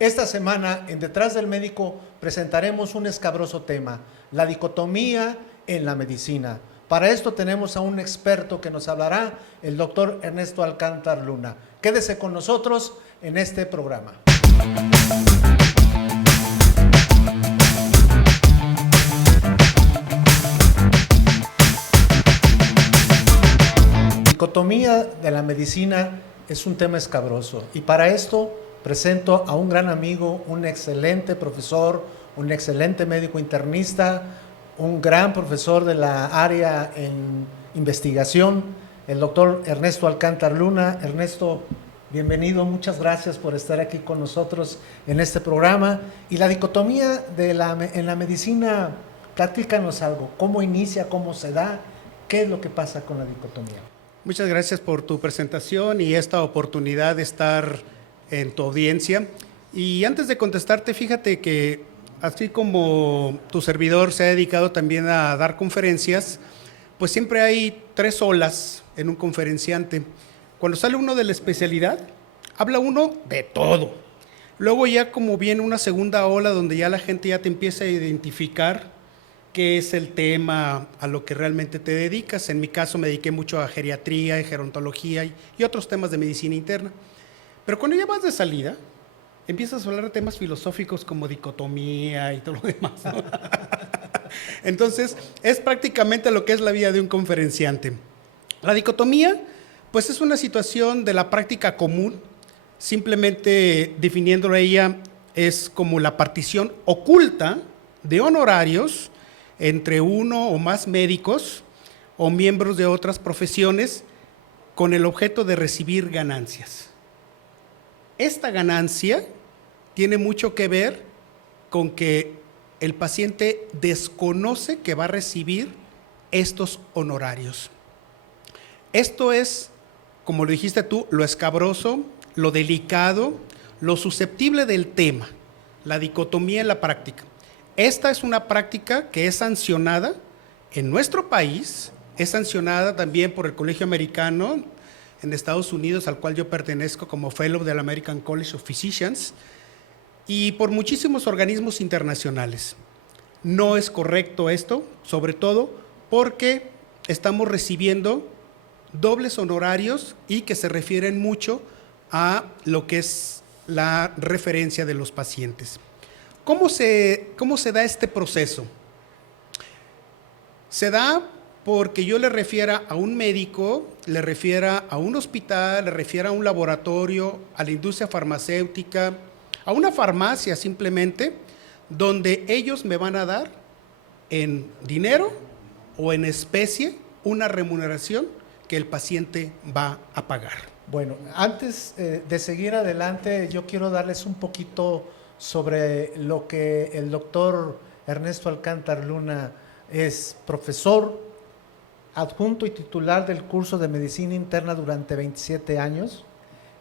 Esta semana en Detrás del Médico presentaremos un escabroso tema, la dicotomía en la medicina. Para esto tenemos a un experto que nos hablará, el doctor Ernesto Alcántar Luna. Quédese con nosotros en este programa. La dicotomía de la medicina es un tema escabroso y para esto presento a un gran amigo, un excelente profesor, un excelente médico internista, un gran profesor de la área en investigación, el doctor Ernesto Alcántar Luna. Ernesto, bienvenido, muchas gracias por estar aquí con nosotros en este programa. Y la dicotomía en la medicina, platícanos algo, ¿cómo inicia, cómo se da, qué es lo que pasa con la dicotomía? Muchas gracias por tu presentación y esta oportunidad de estar en tu audiencia. Y antes de contestarte, fíjate que así como tu servidor se ha dedicado también a dar conferencias, pues siempre hay tres olas en un conferenciante. Cuando sale uno de la especialidad, habla uno de todo. Luego ya como viene una segunda ola donde ya la gente ya te empieza a identificar qué es el tema a lo que realmente te dedicas. En mi caso me dediqué mucho a geriatría, gerontología y otros temas de medicina interna. Pero cuando ya vas de salida, empiezas a hablar de temas filosóficos como dicotomía y todo lo demás, ¿no? Entonces, es prácticamente lo que es la vida de un conferenciante. La dicotomía, pues es una situación de la práctica común, simplemente definiéndolo ella, es como la partición oculta de honorarios entre uno o más médicos o miembros de otras profesiones con el objeto de recibir ganancias. Esta ganancia tiene mucho que ver con que el paciente desconoce que va a recibir estos honorarios. Esto es, como lo dijiste tú, lo escabroso, lo delicado, lo susceptible del tema, la dicotomía en la práctica. Esta es una práctica que es sancionada en nuestro país, es sancionada también por el Colegio Americano en Estados Unidos, al cual yo pertenezco como Fellow del American College of Physicians, y por muchísimos organismos internacionales. No es correcto esto, sobre todo porque estamos recibiendo dobles honorarios y que se refieren mucho a lo que es la referencia de los pacientes. ¿Cómo se da este proceso? Se da porque yo le refiera a un médico, le refiera a un hospital, le refiera a un laboratorio, a la industria farmacéutica, a una farmacia simplemente, donde ellos me van a dar en dinero o en especie una remuneración que el paciente va a pagar. Bueno, antes de seguir adelante, yo quiero darles un poquito sobre lo que el doctor Ernesto Alcántar Luna es profesor adjunto y titular del curso de medicina interna durante 27 años,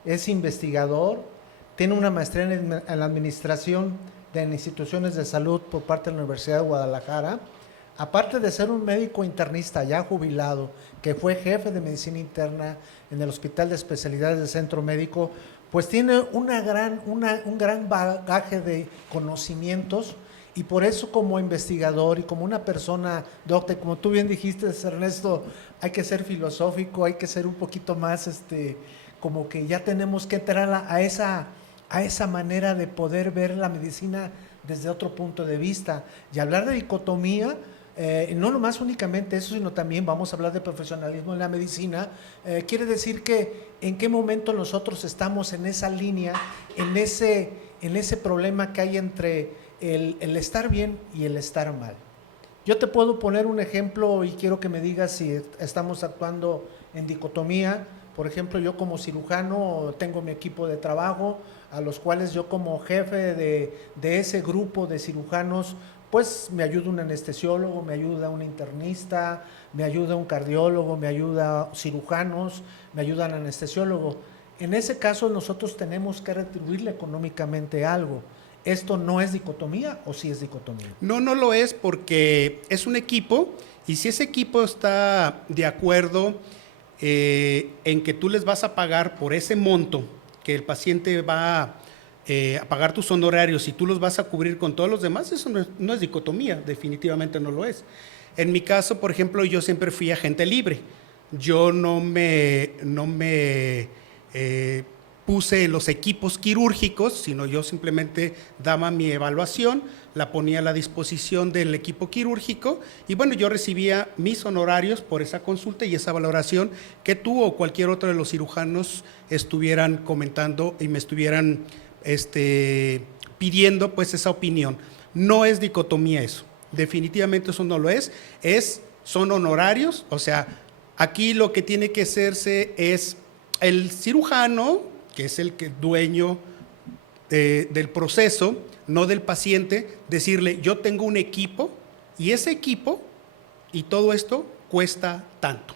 es investigador, tiene una maestría en la administración de instituciones de salud por parte de la Universidad de Guadalajara, aparte de ser un médico internista ya jubilado, que fue jefe de medicina interna en el Hospital de Especialidades del Centro Médico, pues tiene un gran bagaje de conocimientos y por eso como investigador y como una persona docta, como tú bien dijiste, Ernesto, hay que ser filosófico, hay que ser un poquito más, como que ya tenemos que entrar a esa manera de poder ver la medicina desde otro punto de vista y hablar de dicotomía. No nomás únicamente eso, sino también vamos a hablar de profesionalismo en la medicina. Quiere decir que en qué momento nosotros estamos en esa línea, en ese problema que hay entre el estar bien y el estar mal. Yo te puedo poner un ejemplo y quiero que me digas si estamos actuando en dicotomía. Por ejemplo, yo como cirujano tengo mi equipo de trabajo, a los cuales yo como jefe de ese grupo de cirujanos, pues me ayuda un anestesiólogo, me ayuda un internista, me ayuda un cardiólogo, me ayuda cirujanos, me ayuda un anestesiólogo. En ese caso nosotros tenemos que retribuirle económicamente algo. ¿Esto no es dicotomía o sí es dicotomía? No, no lo es porque es un equipo y si ese equipo está de acuerdo en que tú les vas a pagar por ese monto que el paciente va a pagar tus honorarios y tú los vas a cubrir con todos los demás, eso no es dicotomía, definitivamente no lo es. En mi caso, por ejemplo, yo siempre fui agente libre. Yo no me puse en los equipos quirúrgicos, sino yo simplemente daba mi evaluación, la ponía a la disposición del equipo quirúrgico y bueno, yo recibía mis honorarios por esa consulta y esa valoración que tú o cualquier otro de los cirujanos estuvieran comentando y me estuvieran pidiendo pues esa opinión. No es dicotomía eso, definitivamente eso no lo es, son honorarios, o sea, aquí lo que tiene que hacerse es el cirujano, que es el dueño del proceso, no del paciente, decirle, yo tengo un equipo y ese equipo y todo esto cuesta tanto.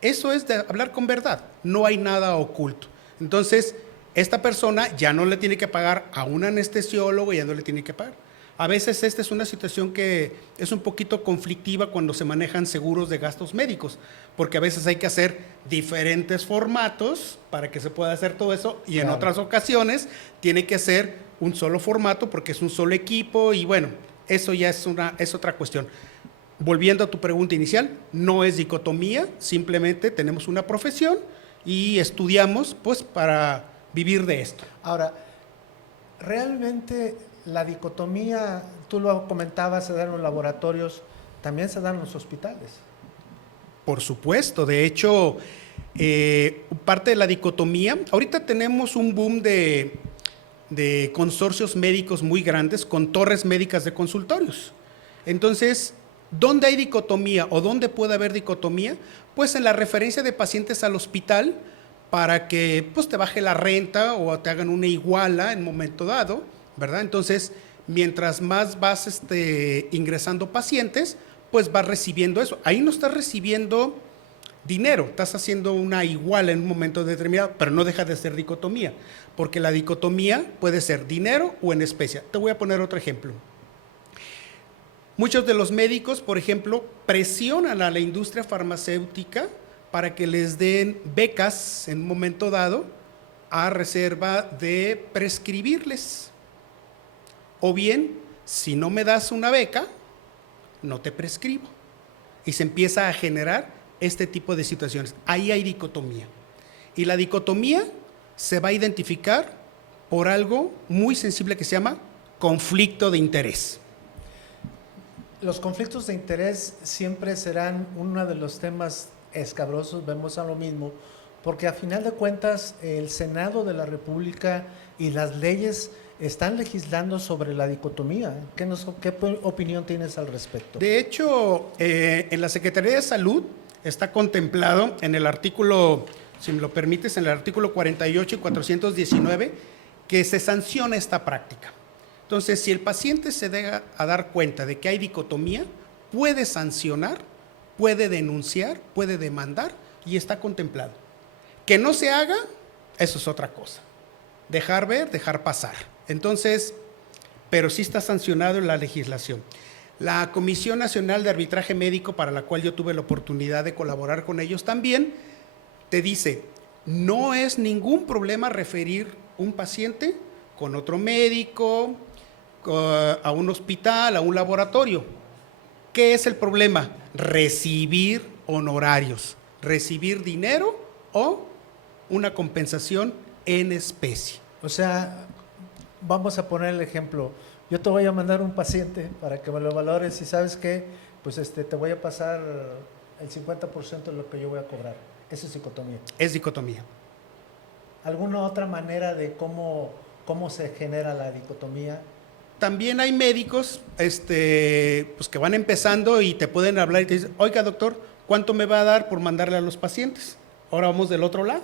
Eso es de hablar con verdad, no hay nada oculto. Entonces, esta persona ya no le tiene que pagar a un anestesiólogo, ya no le tiene que pagar. A veces esta es una situación que es un poquito conflictiva cuando se manejan seguros de gastos médicos, porque a veces hay que hacer diferentes formatos para que se pueda hacer todo eso y en otras ocasiones tiene que ser un solo formato porque es un solo equipo y bueno, eso ya es otra cuestión. Volviendo a tu pregunta inicial, no es dicotomía, simplemente tenemos una profesión y estudiamos pues para vivir de esto. Ahora, realmente la dicotomía, tú lo comentabas, se da en los laboratorios, también se da en los hospitales. Por supuesto, de hecho, parte de la dicotomía, ahorita tenemos un boom de consorcios médicos muy grandes con torres médicas de consultorios. Entonces, ¿dónde hay dicotomía o dónde puede haber dicotomía? Pues en la referencia de pacientes al hospital para que pues, te baje la renta o te hagan una iguala en un momento dado, ¿verdad? Entonces, mientras más vas ingresando pacientes, pues vas recibiendo eso. Ahí no estás recibiendo dinero, estás haciendo una iguala en un momento determinado, pero no deja de ser dicotomía, porque la dicotomía puede ser dinero o en especie. Te voy a poner otro ejemplo. Muchos de los médicos, por ejemplo, presionan a la industria farmacéutica para que les den becas en un momento dado a reserva de prescribirles. O bien, si no me das una beca, no te prescribo. Y se empieza a generar este tipo de situaciones. Ahí hay dicotomía. Y la dicotomía se va a identificar por algo muy sensible que se llama conflicto de interés. Los conflictos de interés siempre serán uno de los temas escabrosos, vemos a lo mismo, porque a final de cuentas el Senado de la República y las leyes están legislando sobre la dicotomía. ¿Qué opinión tienes al respecto? De hecho, en la Secretaría de Salud está contemplado en el artículo, si me lo permites, en el artículo 48 y 419, que se sanciona esta práctica. Entonces, si el paciente se llega a dar cuenta de que hay dicotomía, puede sancionar, puede denunciar, puede demandar y está contemplado. Que no se haga, eso es otra cosa. Dejar ver, dejar pasar. Entonces, pero sí está sancionado en la legislación. La Comisión Nacional de Arbitraje Médico, para la cual yo tuve la oportunidad de colaborar con ellos también, te dice, no es ningún problema referir un paciente con otro médico, a un hospital, a un laboratorio. ¿Qué es el problema? Recibir honorarios, recibir dinero o una compensación en especie. O sea, vamos a poner el ejemplo. Yo te voy a mandar un paciente para que me lo valores y ¿sabes qué? Pues te voy a pasar el 50% de lo que yo voy a cobrar. Eso es dicotomía. Es dicotomía. ¿Alguna otra manera de cómo se genera la dicotomía? También hay médicos pues que van empezando y te pueden hablar y te dicen, oiga doctor, ¿cuánto me va a dar por mandarle a los pacientes? Ahora vamos del otro lado.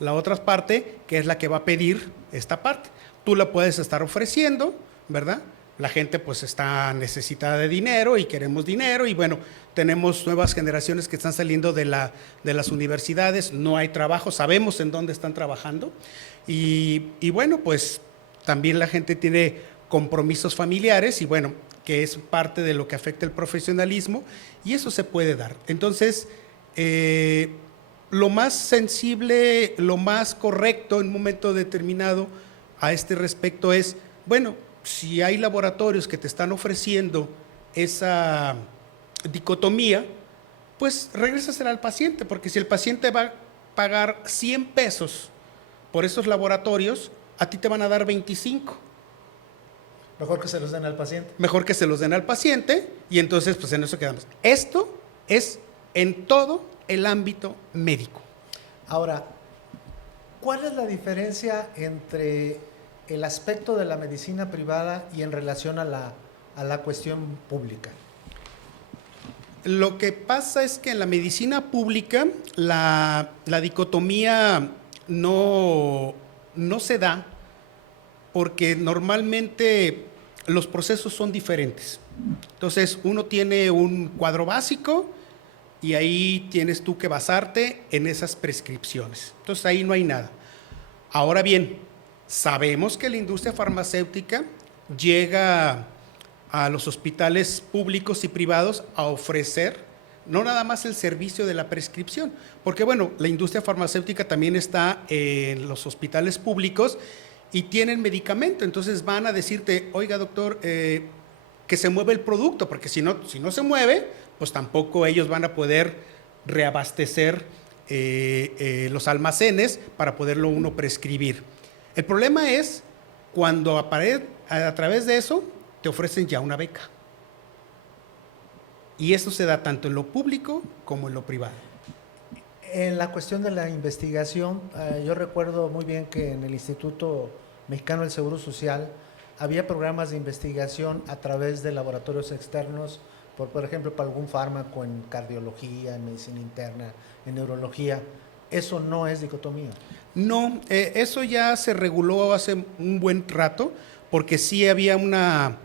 La otra parte, que es la que va a pedir esta parte. Tú la puedes estar ofreciendo, ¿verdad? La gente pues está necesitada de dinero y queremos dinero y bueno, tenemos nuevas generaciones que están saliendo de las universidades, no hay trabajo, sabemos en dónde están trabajando y bueno, pues también la gente tiene compromisos familiares y bueno, que es parte de lo que afecta el profesionalismo y eso se puede dar. Entonces, lo más sensible, lo más correcto en un momento determinado, a este respecto es, bueno, si hay laboratorios que te están ofreciendo esa dicotomía, pues regrésasela al paciente, porque si el paciente va a pagar 100 pesos por esos laboratorios, a ti te van a dar 25. Mejor que se los den al paciente. Mejor que se los den al paciente y entonces pues en eso quedamos. Esto es en todo el ámbito médico. Ahora, ¿cuál es la diferencia entre el aspecto de la medicina privada y en relación a la cuestión pública? Lo que pasa es que en la medicina pública la dicotomía no se da porque normalmente los procesos son diferentes. Entonces, uno tiene un cuadro básico y ahí tienes tú que basarte en esas prescripciones. Entonces, ahí no hay nada. Ahora bien, sabemos que la industria farmacéutica llega a los hospitales públicos y privados a ofrecer no nada más el servicio de la prescripción, porque bueno, la industria farmacéutica también está en los hospitales públicos y tienen medicamento, entonces van a decirte, oiga doctor, que se mueve el producto, porque si no se mueve, pues tampoco ellos van a poder reabastecer los almacenes para poderlo uno prescribir. El problema es cuando a través de eso te ofrecen ya una beca. Y eso se da tanto en lo público como en lo privado. En la cuestión de la investigación, yo recuerdo muy bien que en el Instituto Mexicano del Seguro Social había programas de investigación a través de laboratorios externos, por ejemplo, para algún fármaco en cardiología, en medicina interna, en neurología. Eso no es dicotomía. No, eso ya se reguló hace un buen rato, porque sí había una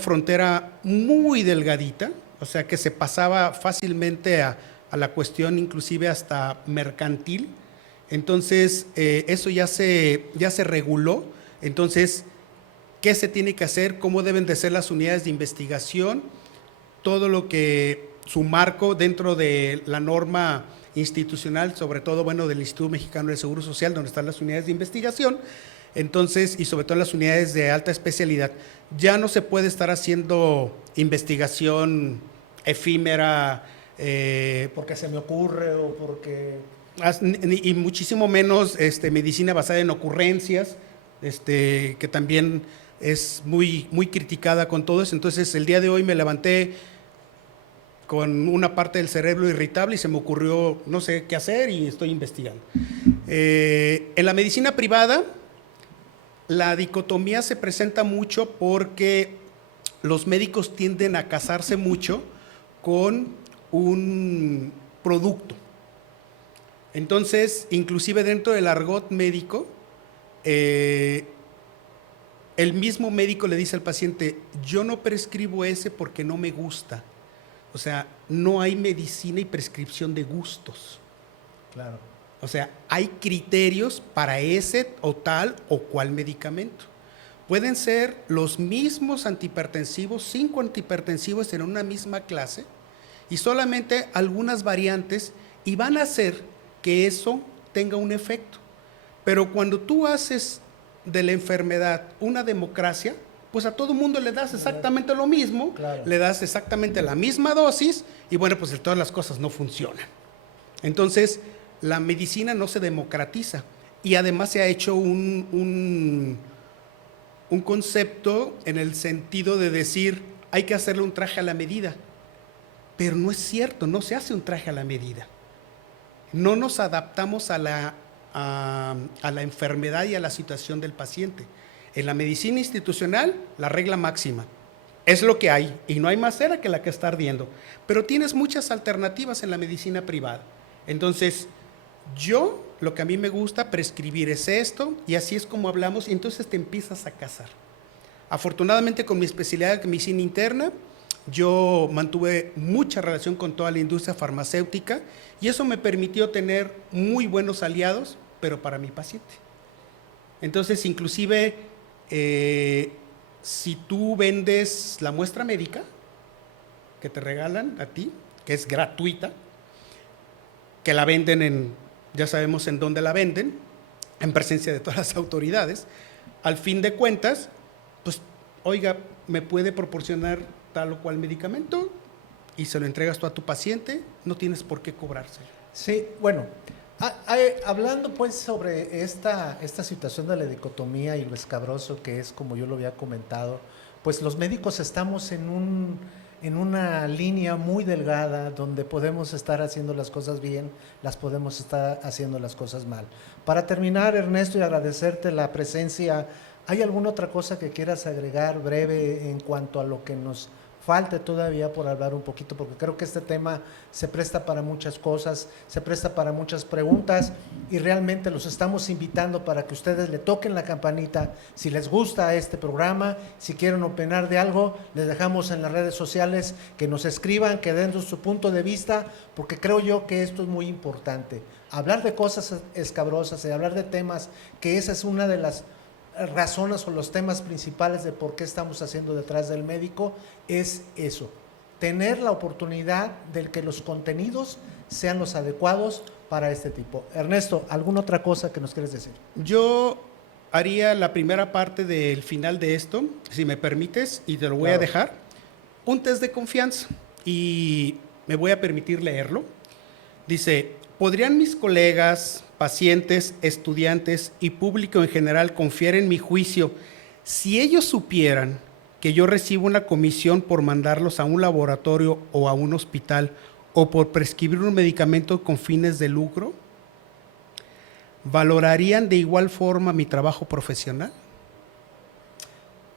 frontera muy delgadita, o sea que se pasaba fácilmente a la cuestión inclusive hasta mercantil. Entonces, eso ya se reguló. Entonces, ¿qué se tiene que hacer? ¿Cómo deben de ser las unidades de investigación? Todo lo que su marco dentro de la norma institucional, sobre todo, bueno, del Instituto Mexicano del Seguro Social, donde están las unidades de investigación, entonces, y sobre todo las unidades de alta especialidad, ya no se puede estar haciendo investigación efímera. Porque se me ocurre o porque... Y muchísimo menos medicina basada en ocurrencias, que también es muy, muy criticada con todo eso. Entonces, el día de hoy me levanté con una parte del cerebro irritable y se me ocurrió, no sé qué hacer y estoy investigando. En la medicina privada, la dicotomía se presenta mucho porque los médicos tienden a casarse mucho con un producto. Entonces, inclusive dentro del argot médico, el mismo médico le dice al paciente, yo no prescribo ese porque no me gusta. O sea, no hay medicina y prescripción de gustos. Claro. O sea, hay criterios para ese o tal o cual medicamento. Pueden ser los mismos antihipertensivos, 5 antihipertensivos en una misma clase y solamente algunas variantes y van a hacer que eso tenga un efecto. Pero cuando tú haces de la enfermedad una democracia, pues a todo mundo le das exactamente lo mismo, claro, le das exactamente la misma dosis y bueno, pues todas las cosas no funcionan. Entonces, la medicina no se democratiza y además se ha hecho un concepto en el sentido de decir hay que hacerle un traje a la medida, pero no es cierto, no se hace un traje a la medida. No nos adaptamos a la enfermedad y a la situación del paciente. En la medicina institucional, la regla máxima es lo que hay y no hay más cera que la que está ardiendo, pero tienes muchas alternativas en la medicina privada. Entonces, lo que a mí me gusta prescribir es esto y así es como hablamos y entonces te empiezas a casar. Afortunadamente con mi especialidad de medicina interna, yo mantuve mucha relación con toda la industria farmacéutica y eso me permitió tener muy buenos aliados, pero para mi paciente. Entonces, inclusive, si tú vendes la muestra médica que te regalan a ti, que es gratuita, que la venden ya sabemos en dónde la venden, en presencia de todas las autoridades, al fin de cuentas, pues, oiga, ¿me puede proporcionar tal o cual medicamento? Y se lo entregas tú a tu paciente, no tienes por qué cobrárselo. Sí, bueno, hablando pues sobre esta situación de la dicotomía y lo escabroso que es, como yo lo había comentado, pues los médicos estamos en una línea muy delgada donde podemos estar haciendo las cosas bien, las podemos estar haciendo las cosas mal. Para terminar, Ernesto, y agradecerte la presencia, ¿hay alguna otra cosa que quieras agregar breve en cuanto a lo que nos falte todavía por hablar un poquito? Porque creo que este tema se presta para muchas cosas, se presta para muchas preguntas y realmente los estamos invitando para que ustedes le toquen la campanita si les gusta este programa, si quieren opinar de algo, les dejamos en las redes sociales que nos escriban, que den su punto de vista, porque creo yo que esto es muy importante. Hablar de cosas escabrosas y hablar de temas, que esa es una de las razones o los temas principales de por qué estamos haciendo Detrás del Médico, es eso, tener la oportunidad de que los contenidos sean los adecuados para este tipo. Ernesto, ¿alguna otra cosa que nos quieres decir? Yo haría la primera parte del final de esto, si me permites, y te lo voy a dejar, un test de confianza, y me voy a permitir leerlo. Dice, ¿podrían mis colegas, pacientes, estudiantes y público en general confiar en mi juicio si ellos supieran que yo recibo una comisión por mandarlos a un laboratorio o a un hospital o por prescribir un medicamento con fines de lucro? ¿Valorarían de igual forma mi trabajo profesional?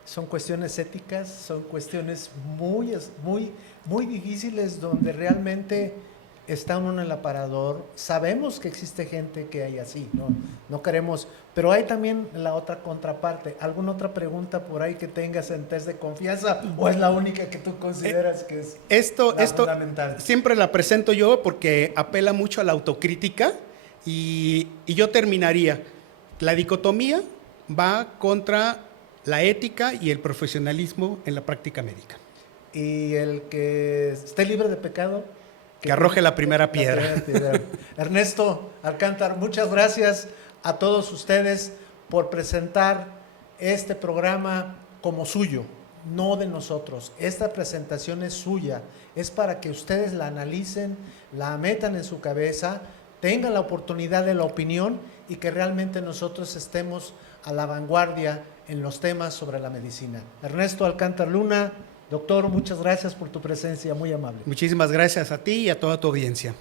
Son cuestiones éticas, son cuestiones muy difíciles donde realmente está uno en el aparador. Sabemos que existe gente que hay así, no queremos, pero hay también la otra contraparte. ¿Alguna otra pregunta por ahí que tengas en test de confianza o es la única que tú consideras que es fundamental? Siempre la presento yo porque apela mucho a la autocrítica y yo terminaría. La dicotomía va contra la ética y el profesionalismo en la práctica médica. Y el que esté libre de pecado, que arroje la primera piedra. Ernesto Alcántar, muchas gracias a todos ustedes por presentar este programa como suyo, no de nosotros. Esta presentación es suya, es para que ustedes la analicen, la metan en su cabeza, tengan la oportunidad de la opinión y que realmente nosotros estemos a la vanguardia en los temas sobre la medicina. Ernesto Alcántar Luna, doctor, muchas gracias por tu presencia, muy amable. Muchísimas gracias a ti y a toda tu audiencia.